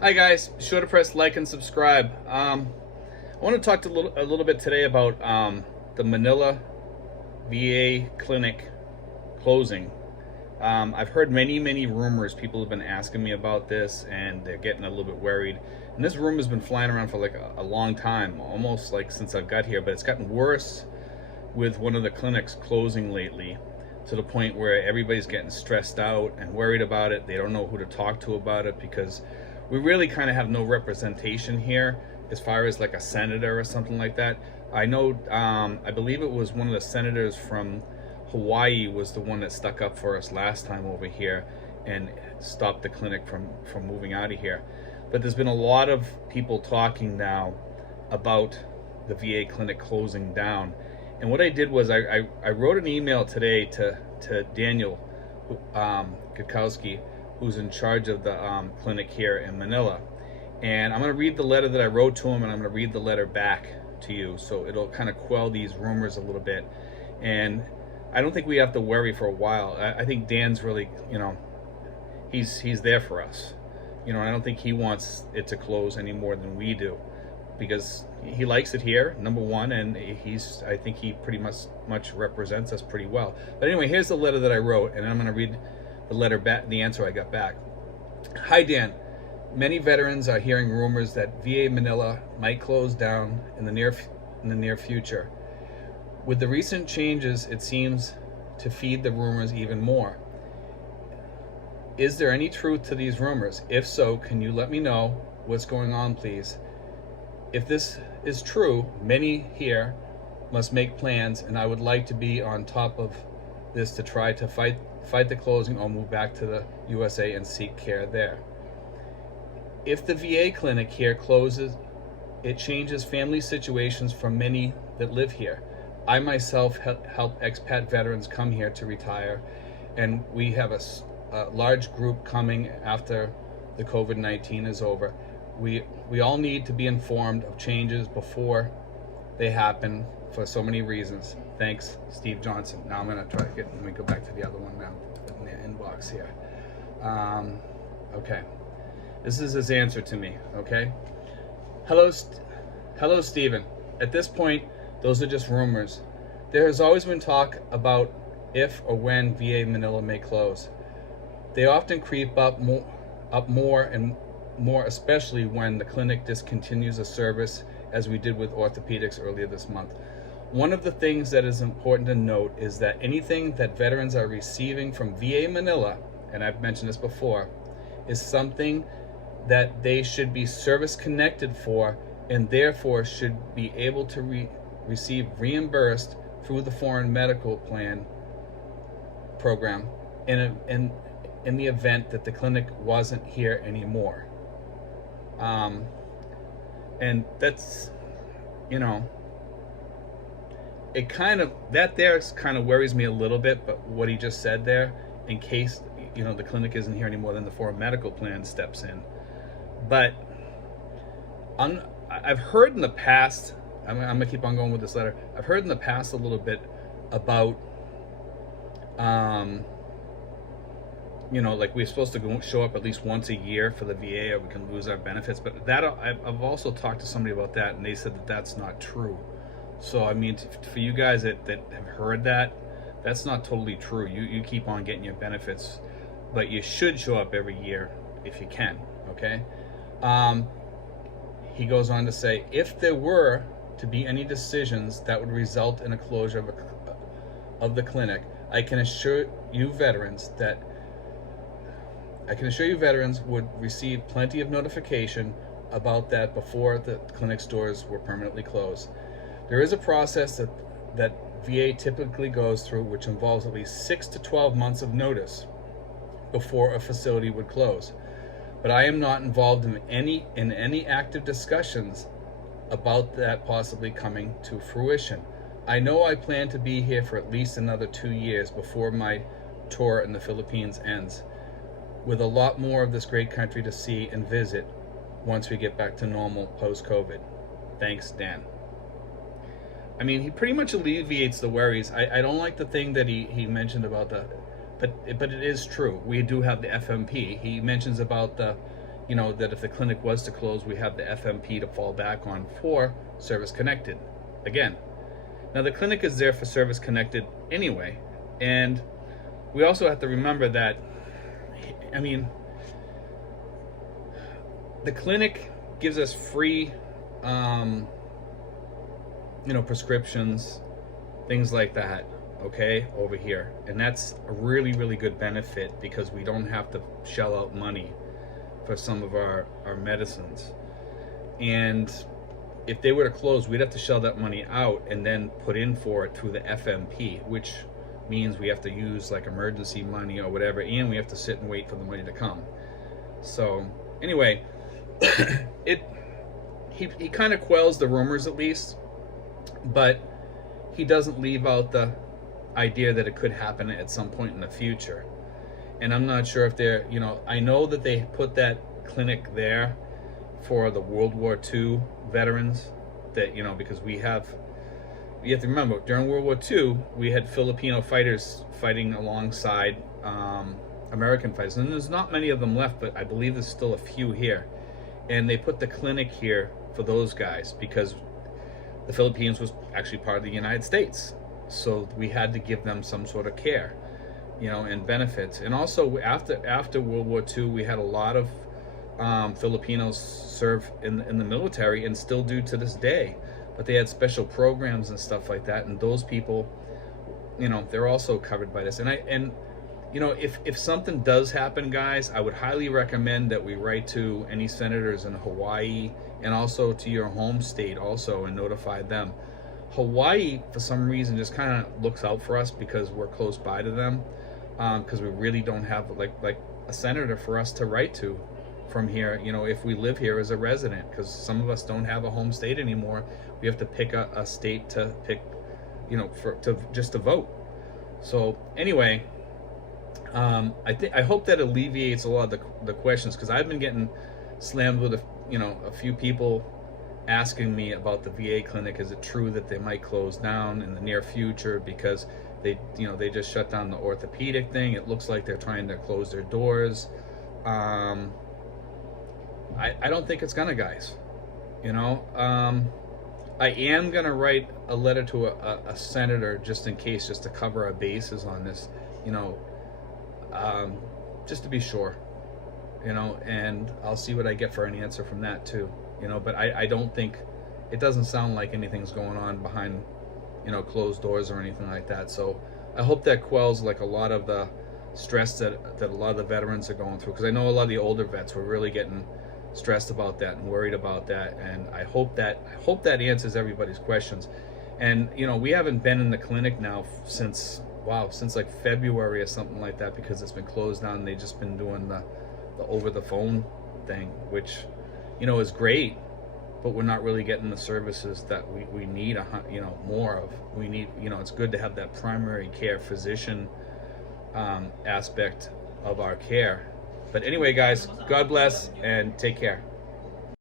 Hi guys, be sure to press like and subscribe. I want to talk a little bit today about the Manila VA clinic closing. I've heard many rumors. People have been asking me about this, and they're getting a little bit worried. And this rumor's been flying around for like a long time, almost like since I've got here. But it's gotten worse with one of the clinics closing lately, to the point where everybody's getting stressed out and worried about it. They don't know who to talk to about it because we really kind of have no representation here as far as like a senator or something like that. I know, I believe it was one of the senators from Hawaii was the one that stuck up for us last time over here and stopped the clinic from moving out of here. But there's been a lot of people talking now about the VA clinic closing down. And what I did was I wrote an email today to Daniel Kukowski, who's in charge of the clinic here in Manila. And I'm going to read the letter that I wrote to him, and I'm going to read the letter back to you. So it'll kind of quell these rumors a little bit. And I don't think we have to worry for a while. I think Dan's really, he's there for us. And I don't think he wants it to close any more than we do, because he likes it here, number one, and I think he pretty much represents us pretty well. But anyway, here's the letter that I wrote, and I'm going to read the letter back, the answer I got back. Hi Dan, many veterans are hearing rumors that VA Manila might close down in the near future. With the recent changes, it seems to feed the rumors even more. Is there any truth to these rumors? If so, can you let me know what's going on, please? If this is true, many here must make plans, and I would like to be on top of this to try to fight the closing or move back to the USA and seek care there. If the VA clinic here closes, it changes family situations for many that live here. I myself help expat veterans come here to retire, and we have a large group coming after the COVID-19 is over. We all need to be informed of changes before they happen for so many reasons. Thanks, Steve Johnson. Now I'm going to try to let me go back to the other one now in the inbox here. Okay. This is his answer to me, okay? Hello, Stephen. At this point, those are just rumors. There has always been talk about if or when VA Manila may close. They often creep up more and more, especially when the clinic discontinues a service, as we did with orthopedics earlier this month. One of the things that is important to note is that anything that veterans are receiving from VA Manila, and I've mentioned this before, is something that they should be service connected for, and therefore should be able to receive reimbursed through the foreign medical plan program in the event that the clinic wasn't here anymore. And that's, it kind of, that there kind of worries me a little bit, but what he just said there, in case, the clinic isn't here anymore, then the foreign medical plan steps in. But I've heard in the past, I'm gonna keep on going with this letter. I've heard in the past a little bit about, like we're supposed to show up at least once a year for the VA, or we can lose our benefits. But that I've also talked to somebody about that, and they said that that's not true. So I mean, for you guys that have heard that, that's not totally true. You keep on getting your benefits, but you should show up every year if you can. Okay. He goes on to say, if there were to be any decisions that would result in a closure of the clinic, I can assure you veterans would receive plenty of notification about that before the clinic's doors were permanently closed. There is a process that VA typically goes through, which involves at least 6 to 12 months of notice before a facility would close. But I am not involved in any active discussions about that possibly coming to fruition. I know I plan to be here for at least another 2 years before my tour in the Philippines ends, with a lot more of this great country to see and visit once we get back to normal post-COVID. Thanks, Dan. I mean, he pretty much alleviates the worries. I don't like the thing that he mentioned about but it is true. We do have the FMP. He mentions about the you know, that if the clinic was to close, we have the FMP to fall back on for service connected again. Now the clinic is there for service connected anyway, and we also have to remember that, I mean, the clinic gives us free you know, prescriptions, things like that, okay, over here. And that's a really, really good benefit because we don't have to shell out money for some of our medicines. And if they were to close, we'd have to shell that money out and then put in for it through the FMP, which means we have to use like emergency money or whatever, and we have to sit and wait for the money to come. So anyway, he kind of quells the rumors at least, but he doesn't leave out the idea that it could happen at some point in the future. And I'm not sure if they're, you know, I know that they put that clinic there for the World War II veterans, that, you know, because you have to remember, during World War II, we had Filipino fighters fighting alongside American fighters. And there's not many of them left, but I believe there's still a few here. And they put the clinic here for those guys because the Philippines was actually part of the United States. So we had to give them some sort of care, you know, and benefits. And also after World War II, we had a lot of Filipinos serve in the military and still do to this day. But they had special programs and stuff like that. And those people, you know, they're also covered by this. And you know, if something does happen, guys, I would highly recommend that we write to any senators in Hawaii and also to your home state also and notify them. Hawaii, for some reason, just kind of looks out for us because we're close by to them, because we really don't have like a senator for us to write to from here, you know, if we live here as a resident, because some of us don't have a home state anymore. We have to pick a state to pick, you know, just to vote. So anyway, I hope that alleviates a lot of the questions, because I've been getting slammed with a few people asking me about the VA clinic. Is it true that they might close down in the near future because they just shut down the orthopedic thing? It looks like they're trying to close their doors. I don't think it's gonna, guys. You know, I am gonna write a letter to a senator just in case, just to cover our bases on this, you know, just to be sure, you know, and I'll see what I get for an answer from that too, you know. But I don't think, it doesn't sound like anything's going on behind, you know, closed doors or anything like that. So I hope that quells like a lot of the stress that a lot of the veterans are going through, because I know a lot of the older vets were really getting stressed about that and worried about that. And I hope that answers everybody's questions. And you know, we haven't been in the clinic now since like February or something like that, because it's been closed down and they've just been doing the over the phone thing, which, you know, is great, but we're not really getting the services that we need, you know, more of. We need, you know, it's good to have that primary care physician aspect of our care. But anyway, guys, God bless and take care.